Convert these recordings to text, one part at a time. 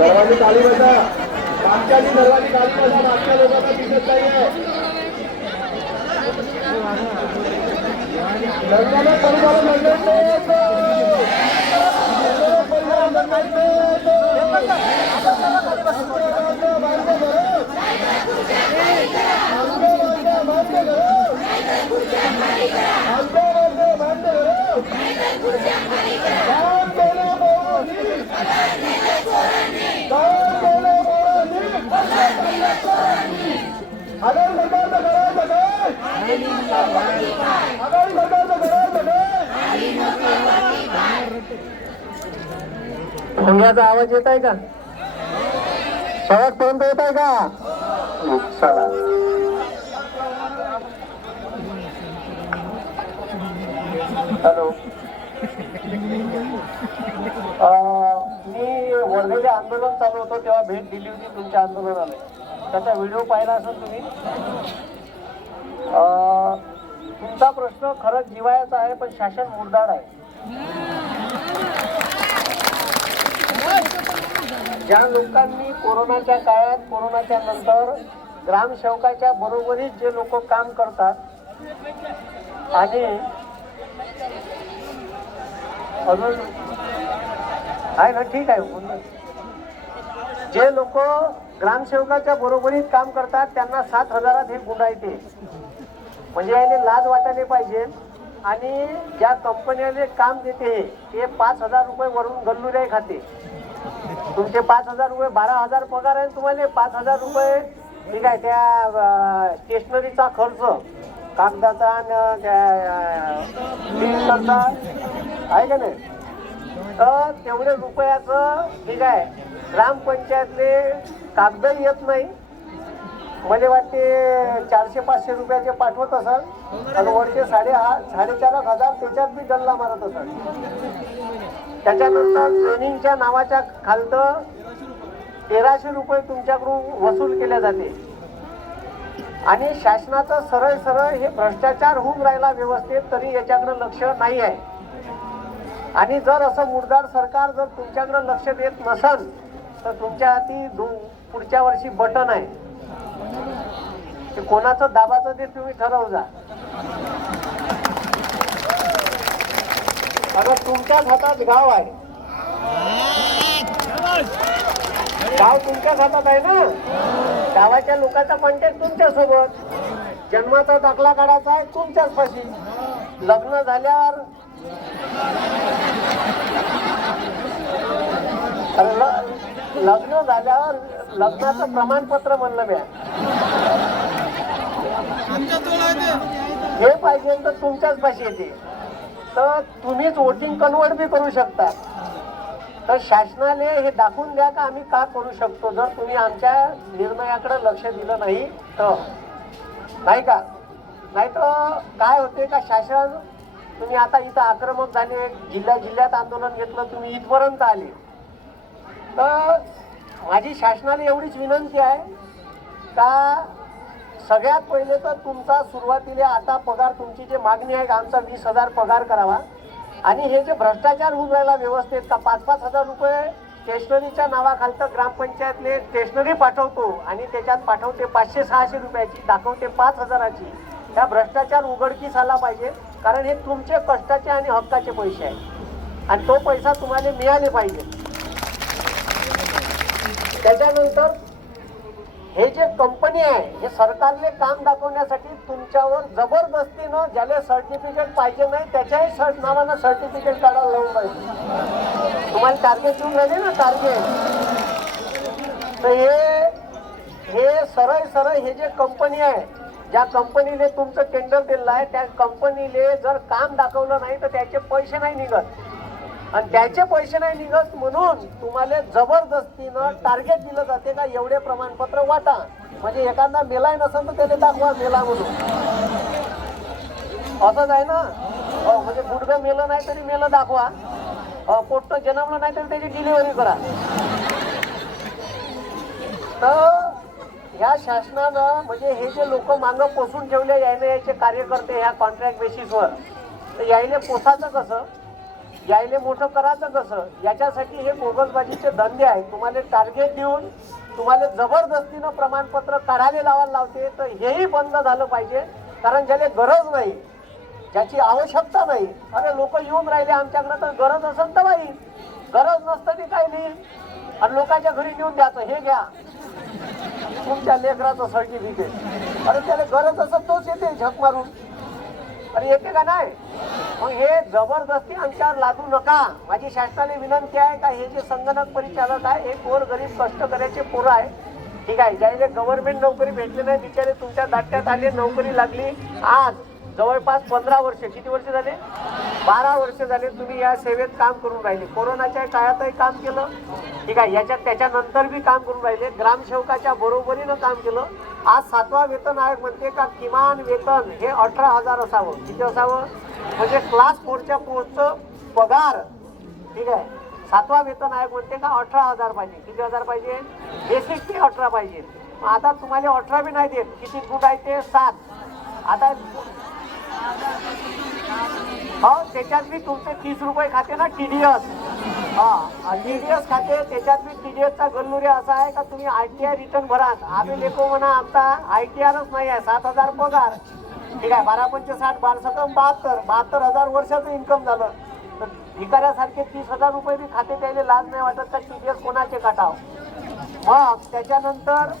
सर्वांनी ताली बसा मागच्याची सर्वांनी ताली बसा मागच्या लोकांना दिसत नाहीये. लग्नाला परिवार मंडळ काय सरकारचं भोंग्याचा आवाज येत आहे का? पर्यंत येत आहे का? चला हॅलो मी वर्धेचे आंदोलन चालू होतं तेव्हा भेट दिली होती तुमच्या आंदोलनाला त्याचा व्हिडिओ पाहिला असेल तुम्ही? तुमचा प्रश्न खरंच जिवायचा आहे पण शासन मुरदाड आहे. ज्या लोकांनी कोरोनाच्या काळात कोरोनाच्या नंतर ग्रामसेवकाच्या बरोबरीत जे लोक काम करतात आणि अजून आहे ना ठीक आहे जे लोक ग्रामसेवकाच्या बरोबरीत काम करतात त्यांना सात हजारात हे गुंडायते म्हणजे याने लाज वाटायला पाहिजे. आणि ज्या कंपन्याले काम देते ते पाच हजार रुपये वरून गल्लुरे खाते. तुमचे पाच हजार रुपये बारा हजार पगार आहे तुम्हाला पाच हजार रुपये. ठीक आहे त्या स्टेशनरीचा खर्च कागदाचा आणि त्या आहे का नाही? तर तेवढे रुपयाचं ठीक आहे ग्रामपंचायतले कागदही येत नाही. मला वाटते चारशे पाचशे रुपयाचे पाठवत असाल. आणि वरचे साडे साडेचार एक हजार त्याच्यात बी गल्ला मारत असाल. त्याच्यानंतर ट्रेनिंगच्या नावाच्या खालतं तेराशे रुपये तुमच्याकडून वसूल केले जाते. आणि शासनाचं सरळ सरळ हे भ्रष्टाचार होऊन राहिला व्यवस्थित तरी याच्याकडे लक्ष नाही आहे. आणि जर असं मुरदार सरकार जर तुमच्याकडे लक्ष देत नसल तर तुमच्या हाती दो पुढच्या वर्षी बटन आहे. ते कोणाचं दाबाचं ते तुम्ही ठरव जा. आता तुमच्याच हातात गाव आहे. गाव तुमच्याच हातात आहे ना? गावाच्या लोकांचा कॉन्टॅक्ट तुमच्यासोबत. जन्माचा दाखला काढायचा आहे तुमच्याच पाशी लग्न झाल्यावर अरे लग्न झाल्यावर लग्नाचं प्रमाणपत्र म्हणलं मी. हे पाहिजे तर तुमच्याच पाशी येते. तर तुम्हीच वोटिंग कन्वर्ट बी करू शकता. तर शासनाने हे दाखवून द्या का आम्ही का करू शकतो? जर तुम्ही आमच्या निर्णयाकडे लक्ष दिलं नाही तर. नाही का? नाही तर काय होते का शासन तुम्ही आता इथं आक्रमक झाले जिल्ह्या जिल्ह्यात आंदोलन घेतलं तुम्ही इथपर्यंत आले. तर माझी शासनाला एवढीच विनंती आहे का सगळ्यात पहिले तर तुमचा सुरुवातीला आता पगार तुमची जे मागणी आहे का आमचा वीस हजार पगार करावा. आणि हे जे भ्रष्टाचार होऊन राहिला व्यवस्थेत का पाच पाच हजार रुपये स्टेशनरीच्या नावाखालतं ग्रामपंचायतले स्टेशनरी पाठवतो आणि त्याच्यात पाठवते पाचशे सहाशे रुपयाची दाखवते पाच हजाराची. त्या भ्रष्टाचार उघडकीस आला पाहिजे कारण हे तुमचे कष्टाचे आणि हक्काचे पैसे आहेत. आणि तो पैसा तुम्हाला मिळाले पाहिजे. त्याच्यानंतर हे जे कंपनी आहे हे सरकारले काम दाखवण्यासाठी तुमच्यावर जबरदस्तीनं ज्याला सर्टिफिकेट पाहिजे नाही त्याच्याही सर्ट नावानं सर्टिफिकेट काढायला लावून पाहिजे. तुम्हाला टार्गेट देऊन राहिले ना टार्गेट तर हे हे सरळ सरळ हे जे कंपनी आहे ज्या कंपनीने तुमचं टेंडर दिलेलं आहे त्या कंपनीले जर काम दाखवलं नाही तर त्याचे पैसे नाही निघत. आणि त्याचे पैसे नाही निघत म्हणून तुम्हाला जबरदस्तीनं टार्गेट दिलं जाते का एवढे प्रमाणपत्र वाटा. म्हणजे एखादा मेलाय नसेल तर त्याने दाखवा मेला म्हणून. असंच आहे ना? हो म्हणजे गुडघं मेलं नाही तरी मेलं दाखवा. हो, पोट्ट जन्मलं नाही तरी त्याची डिलिव्हरी करा. तर ह्या शासनानं म्हणजे हे जे लोक मागं पोसून ठेवले यायने याचे कार्यकर्ते ह्या कॉन्ट्रॅक्ट बेसिसवर तर यायले पोसायचं कसं? यायले मोठं करायचं कसं? याच्यासाठी हे बोगसबाजीचे धंदे आहेत. तुम्हाला टार्गेट देऊन तुम्हाला जबरदस्तीनं प्रमाणपत्र काढायला लावायला लावते तर हेही बंद झालं पाहिजे. कारण ज्याला गरज नाही ज्याची आवश्यकता नाही अरे लोक येऊन राहिले आमच्याकडे तर गरज असेल तर बाई. गरज नसतं ती काय नाही. आणि लोकांच्या घरी नेऊन द्यायचं हे घ्या. तुमच्या लेकराचं सर्टिफिकेट अरे त्याला गरज असत तोच येते झक मारून. अरे येते का नाही? मग हे जबरदस्ती आमच्यावर लादू नका. माझी शासनाने विनंती आहे का हे जे संगणक परिचालक आहे हे पोर गरीब कष्टकऱ्याचे पोरं आहे ठीक आहे ज्याने गव्हर्नमेंट नोकरी भेटली नाही बिचारे तुमच्या दाट्यात आले नोकरी लागली. आज जवळपास पंधरा वर्ष किती वर्ष झाले? बारा वर्ष झाले तुम्ही या सेवेत काम करून राहिले. कोरोनाच्या काळातही काम केलं. ठीक आहे याच्यात त्याच्यानंतर बी काम करून राहिले. ग्रामसेवकाच्या बरोबरीनं काम केलं. आज सातवा वेतन आयोग म्हणते का किमान वेतन हे अठरा हजार असावं. किती असावं? म्हणजे क्लास फोरच्या पोस्टचं पगार ठीक आहे सातवा वेतन आयोग म्हणते का अठरा हजार पाहिजे. किती हजार पाहिजे? बेसिक ते अठरा पाहिजे. मग आता तुम्हाला अठरा बी नाही देत. किती गुट आहे ते? सात. आता हो त्याच्यात बी तुमचे तीस रुपये खाते ना टी डी एस हा एस खाते त्याच्यात बी एसचा गल्लुरे असा आहे का तुम्ही आय टी आय रिटर्न भरा आम्ही लेखो म्हणा आमचा आय टी आरच नाही आहे सात हजार पगार. ठीक आहे बारा पंचे साठ बारा सकम बहात्तर. बहात्तर हजार वर्षाचं इन्कम झालं. तर भिकाऱ्यासारखे तीस हजार रुपये बी खाते द्यायला लाज नाही वाटत तर टी डी एस कोणाचे काटाव? मग त्याच्यानंतर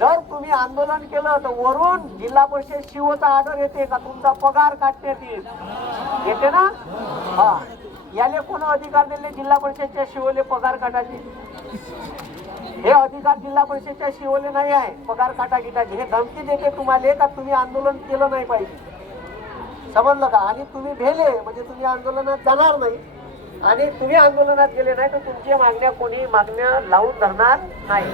जर तुम्ही आंदोलन केलं तर वरून जिल्हा परिषद शिवचा ऑर्डर येते का? तुमचा पगार काढण्यात येईल येते ना? हा. याले कोण अधिकार दिले? जिल्हा परिषदच्या शिवले पगार काढायचे हे अधिकार जिल्हा परिषदच्या शिवले नाही आहे. पगार काटा गिटाचे हे धमकी देते तुम्हाला का तुम्ही आंदोलन केलं नाही पाहिजे? समजलं का? आणि तुम्ही भेले म्हणजे तुम्ही आंदोलनात जाणार नाही. आणि तुम्ही आंदोलनात गेले नाही तर तुमच्या मागण्या कोणी मागण्या लावून धरणार नाही.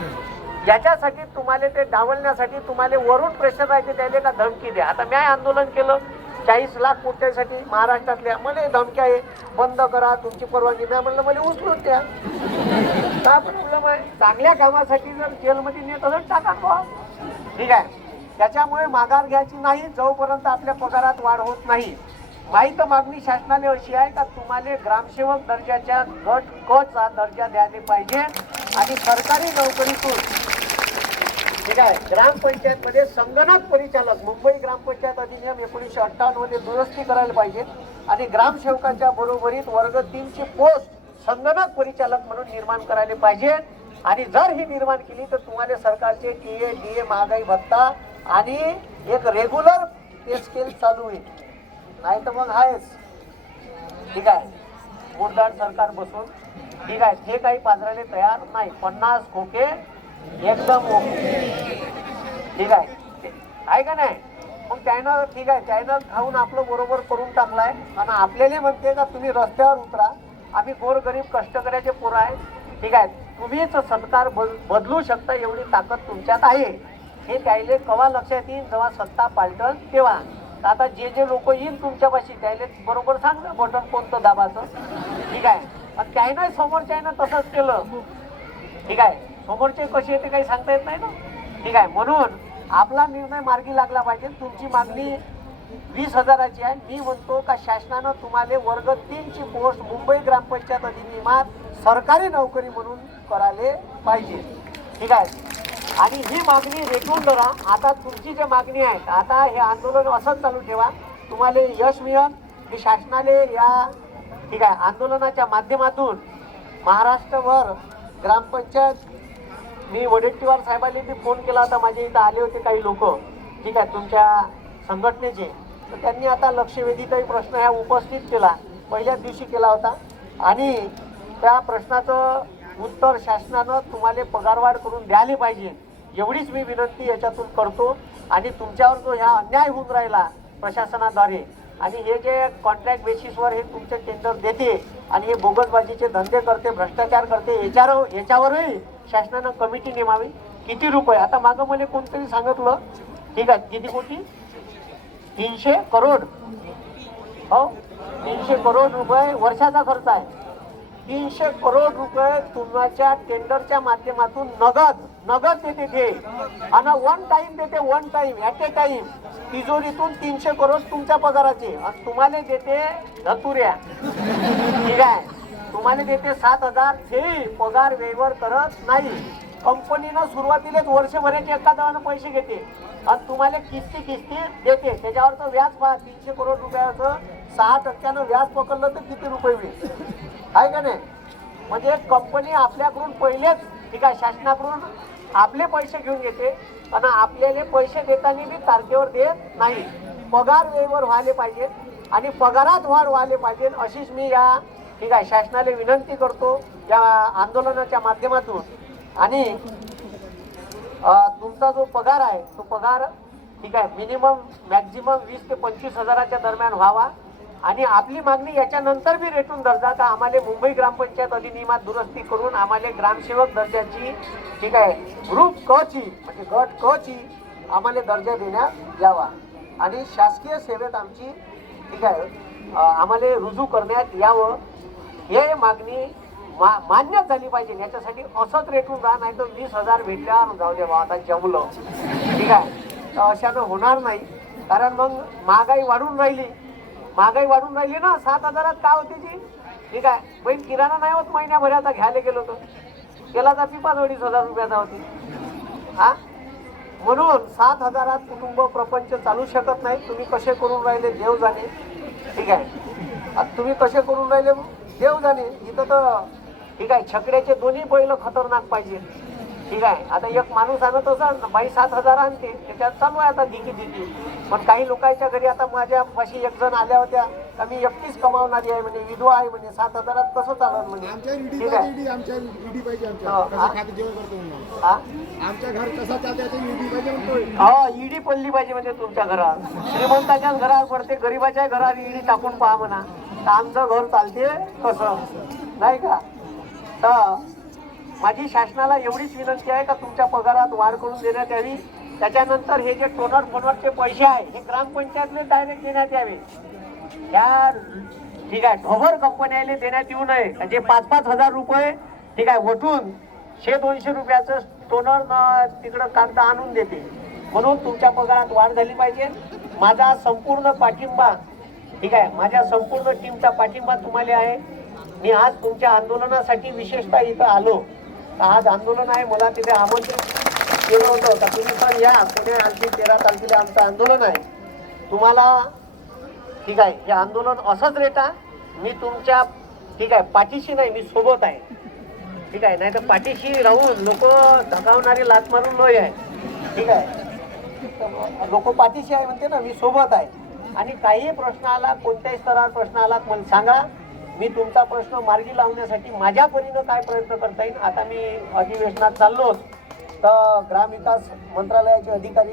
याच्यासाठी तुम्हाला ते डावलण्यासाठी तुम्हाला वरून प्रेशर राहायचे द्यायले का धमकी द्या. आता मी आंदोलन केलं चाळीस लाख कोट्यासाठी महाराष्ट्रातल्या मला धमक्या आहे. बंद करा तुमची परवानगी मी म्हणलं मला उचलून द्या. का प्रॉब्लेम आहे चांगल्या कामासाठी जर जेलमध्ये नेत असेल टाका ठीक आहे? त्याच्यामुळे माघार घ्यायची नाही जोपर्यंत आपल्या पगारात वाढ होत नाही. माहीत मागणी शासनाने अशी आहे का तुम्हाला ग्रामसेवक दर्जाच्या गट क चा दर्जा द्यायला पाहिजे. आणि सरकारी नोकरीतून ठीक आहे ग्रामपंचायत मध्ये संगणक परिचालक मुंबई ग्रामपंचायत अधिनियम एकोणीसशे अठ्ठावन्नमध्ये दुरुस्ती करायला पाहिजे आणि ग्रामसेवकाच्या बरोबरीत वर्ग तीनची पोस्ट संगणक परिचालक म्हणून निर्माण करायला पाहिजे. आणि जर ही निर्माण केली तर तुम्हाला सरकारचे टी ए डी ए महागाई भत्ता आणि एक रेग्युलर पे स्केल चालू होईल. नाही तर मग आहेच ठीक आहे. मुरदाड सरकार बसून. ठीक आहे. जे काही पाजरायला तयार नाही पन्नास खोके एकदम ओके. ठीक आहे. आहे का नाही? मग त्यानं ठीक आहे. त्यानं खाऊन आपलं बरोबर करून टाकलाय. आणि आपल्याला म्हणते का तुम्ही रस्त्यावर उतरा. आम्ही गोरगरीब कष्टकऱ्याचे पोरं आहे. ठीक आहे. तुम्हीच सत्कार बद- बदलू शकता एवढी ताकद तुमच्यात आहे. हे त्याले कवा लक्षात येईल? जेव्हा सत्ता पालटल तेव्हा. तर आता जे जे लोक येईल तुमच्यापाशी त्याले बरोबर सांगा बटन कोणतं दाबाचं ठीक आहे. आणि त्यानं समोरच्यानं तसंच केलं. ठीक आहे. समोरचे कसे येते काही सांगता येत नाही ना? ठीक आहे म्हणून आपला निर्णय मार्गी लागला पाहिजे. तुमची मागणी वीस हजाराची आहे. मी म्हणतो का शासनानं तुम्हाला वर्ग तीनची पोस्ट मुंबई ग्रामपंचायत अधिनियमात सरकारी नोकरी म्हणून करायला पाहिजे. ठीक आहे? आणि ही मागणी रेटून धरा. आता तुमची जी मागणी आहे आता हे आंदोलन असंच चालू ठेवा. तुम्हाला यश मिळेल. की शासनाने या ठीक आहे आंदोलनाच्या माध्यमातून महाराष्ट्रभर ग्रामपंचायत मी वडेट्टीवार साहेबांनी ते फोन केला होता. माझ्या इथं आले होते काही लोक. ठीक आहे तुमच्या संघटनेचे. तर त्यांनी आता लक्षवेधी काही प्रश्न ह्या उपस्थित केला. पहिल्याच दिवशी केला होता. आणि त्या प्रश्नाचं उत्तर शासनानं तुम्हाला पगारवाढ करून द्यायला पाहिजे. एवढीच मी विनंती याच्यातून करतो. आणि तुमच्यावर जो ह्या अन्याय होऊन राहिला प्रशासनाद्वारे आणि हे जे कॉन्ट्रॅक्ट बेसिसवर हे तुमचे टेंडर देते आणि हे बोगसबाजीचे धंदे करते भ्रष्टाचार करते याच्यावर याच्यावरही शासनानं कमिटी नेमावी. किती रुपये? आता मागं मला कोणतरी सांगितलं. ठीक आहे किती कोटी? तीनशे करोड. हो तीनशे करोड रुपये वर्षाचा खर्च आहे. तीनशे करोड रुपये तुमच्या टेंडरच्या माध्यमातून नगद नगद देते ते आणि वन टाइम देते one time at a time तिजोरीतून तीनशे करोड तुमच्या पगाराचे. आणि तुम्हाला देते धतुऱ्या. ठीक आहे? तुम्हाला देते सात हजार. ते पगार वेवर करत नाही. कंपनीनं सुरुवातीलाच वर्षभराचे एका दवानं पैसे घेते आणि तुम्हाला किस्ती किस्ती देते. त्याच्यावर तर व्याज पहा तीनशे करोड रुपयाचं सहा टक्क्यानं व्याज पकडलं तर किती रुपये होईल? आहे का नाही? म्हणजे कंपनी आपल्याकडून पहिलेच ठीक आहे शासनाकडून आपले पैसे घेऊन घेते आणि आपल्याला पैसे देताना बी तारखेवर देत नाही. पगार वेळेवर व्हायला पाहिजे आणि पगारात वाढ व्हायला पाहिजे अशीच मी या ठीक आहे शासनाला विनंती करतो या आंदोलनाच्या माध्यमातून. आणि तुमचा जो पगार आहे तो पगार ठीक आहे मिनिमम मॅक्झिमम वीस ते पंचवीस हजाराच्या दरम्यान व्हावा. आणि आपली मागणी याच्यानंतर बी रेटून दर्जा का आम्हाला मुंबई ग्रामपंचायत अधिनियमात दुरुस्ती करून आम्हाला ग्रामसेवक दर्जाची ठीक आहे ग्रुप क ची म्हणजे गट क ची आम्हाला दर्जा देण्यात यावा. आणि शासकीय सेवेत आमची ठीक आहे आम्हाला रुजू करण्यात यावं. हे मागणी मा मान्यच झाली पाहिजे. याच्यासाठी असंच रेटून राहा नाही तर वीस हजार भेटल्या जाऊ दे बा आता जमलं. ठीक आहे? तर अशानं होणार नाही. कारण मग महागाई वाढून राहिली. महागाई वाढून राहिली ना सात हजारात काय होती जी ठीक आहे? बहीण किराणा नाही होत महिन्याभराचा घ्यायला गेलो तर. तेलाचा पिपाच अडीच हजार रुपयाचा होती. हा? म्हणून सात हजारात कुटुंब प्रपंच चालू शकत नाही. तुम्ही कसे करून राहिले? देव जाणे ठीक आहे? तुम्ही कसे करून राहिले? देव जाणे इथं तर ठीक आहे छकड्याचे दोन्ही बैल खतरनाक पाहिजे. ठीक आहे आता एक माणूस आणत असं बाई सात हजार आणते त्याच्यात चालू आहे आता दिकी दिकी पण काही लोकांच्या घरी आता माझ्या पाशी एक जण आल्या होत्या का मी एकटीच कमावणारी आहे म्हणे विधवा आहे म्हणे सात हजारात कसं चालत म्हणे. आमच्या ईडी ठीक आहे. आमच्या हो, हा. घर कसा ईडी हो ईडी पडली पाहिजे म्हणजे तुमच्या घरात. श्रीमंताच्याच घरात पडते गरीबाच्या घरात ईडी टाकून पहा म्हणा. तर आमचं घर चालते कसं नाही का? तर माझी शासनाला एवढीच विनंती आहे का तुमच्या पगारात वाढ करून देण्यात यावी? त्याच्यानंतर हे जे टोनर फोनरचे पैसे आहे हे ग्रामपंचायतने डायरेक्ट देण्यात यावे. या ठीक आहे ढोबर कंपन्याला देण्यात येऊ नये. जे पाच पाच हजार रुपये ठीक आहे वटून शे दोनशे रुपयाचं टोनर न तिकडं कागद आणून देते. म्हणून तुमच्या पगारात वाढ झाली पाहिजे. माझा संपूर्ण पाठिंबा ठीक आहे माझ्या संपूर्ण टीमचा पाठिंबा तुम्हाला आहे. मी आज तुमच्या आंदोलनासाठी विशेषतः इथं आलो. तर आज आंदोलन आहे मला तिथे आमंत्रित केलं होतं. का तुम्ही पण या. पुणे आणखी तेरा तारखेला आमचं आंदोलन आहे. तुम्हाला ठीक आहे हे आंदोलन असंच रेटा मी तुमच्या ठीक आहे पाठीशी नाही मी सोबत आहे. ठीक आहे नाही तर पाठीशी राहून लोक धकावणारी लात मारून नाही आहे. ठीक आहे. लोक पाठीशी आहे म्हणते ना मी सोबत आहे. आणि काही प्रश्न आला कोणत्याही स्तरावर प्रश्न आला तर मला सांगा. मी तुमचा प्रश्न मार्गी लावण्यासाठी माझ्या परीनं काय प्रयत्न करता येईल? आता मी अधिवेशनात चाललोच तर ग्रामविकास मंत्रालयाचे अधिकारी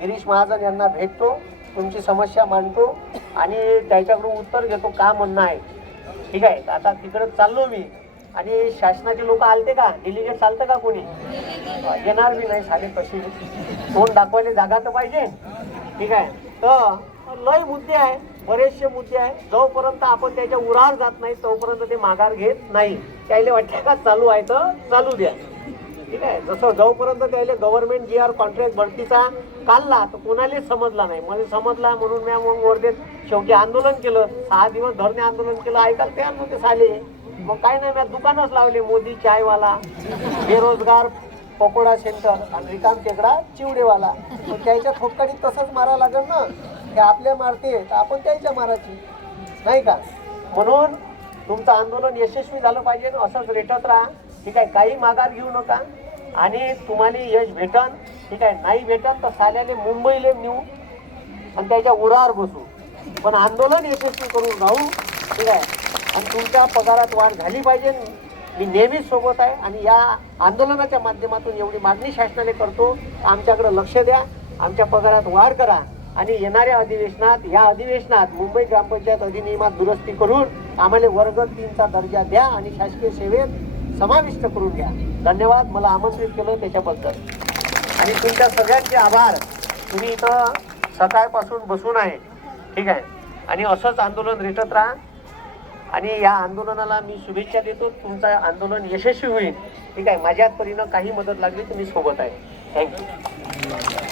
गिरीश महाजन यांना भेटतो तुमची समस्या मांडतो आणि त्याच्याकडून उत्तर घेतो का म्हणणं आहे. ठीक आहे आता तिकडे चाललो मी. आणि शासनाचे लोक आलते का? डिलिगेट चालतं का कोणी? येणार बी नाही साधे कशी तोंड दाखवायला जागा तर पाहिजे. ठीक आहे तर लय मुद्दे आहे. बरेचसे मुद्दे आहे जोपर्यंत आपण त्याच्या उरावर जात नाही तोपर्यंत ते माघार घेत नाही. त्याला वाटते का चालू आहे तर चालू द्या. ठीक आहे? जसं जोपर्यंत त्याला गव्हर्नमेंट जी आर कॉन्ट्रॅक्ट भरतीचा काढला तर कोणालाच समजला नाही. मला समजला म्हणून मी मग वर्धेत शेवटी आंदोलन केलं. सहा दिवस धरणे आंदोलन केलं. ऐकायला तयार नव्हते साले. मग काय नाही मी दुकानच लावले. मोदी चायवाला बेरोजगार पकोडा सेंटर आणि रिकाम टेकडा चिवडेवाला. त्याच्या खोपकडीत तसंच मारा लागेल ना? ते आपल्या मारते तर आपण त्याच्या मारायची. नाही का? म्हणून तुमचं आंदोलन यशस्वी झालं पाहिजे असंच रेटत राहा. ठीक आहे काही माघार घेऊ नका. आणि तुम्हाला यश भेटन ठीक आहे नाही भेटन तर साल्याने मुंबईला नेऊ आणि त्याच्या उरावर बसू. पण आंदोलन यशस्वी करून राहू ठीक आहे. आणि तुमच्या पगारात वाढ झाली पाहिजे. मी नेहमीच सोबत आहे आणि या आंदोलनाच्या माध्यमातून एवढी मागणी शासनाने करतो. आमच्याकडे लक्ष द्या. आमच्या पगारात वाढ करा. आणि येणाऱ्या अधिवेशनात या अधिवेशनात मुंबई ग्रामपंचायत अधिनियमात दुरुस्ती करून आम्हाला वर्ग तीनचा दर्जा द्या आणि शासकीय सेवेत समाविष्ट करून घ्या. धन्यवाद. मला आमंत्रित केलं त्याच्याबद्दल. आणि तुमच्या सगळ्यांचे आभार. तुम्ही इथं सकाळपासून बसून आहे. ठीक आहे? आणि असंच आंदोलन रेटत राहा. आणि या आंदोलनाला मी शुभेच्छा देतो. तुमचं आंदोलन यशस्वी होईल. ठीक आहे? माझ्या परीनं काही मदत लागली तर मी सोबत आहे. थँक्यू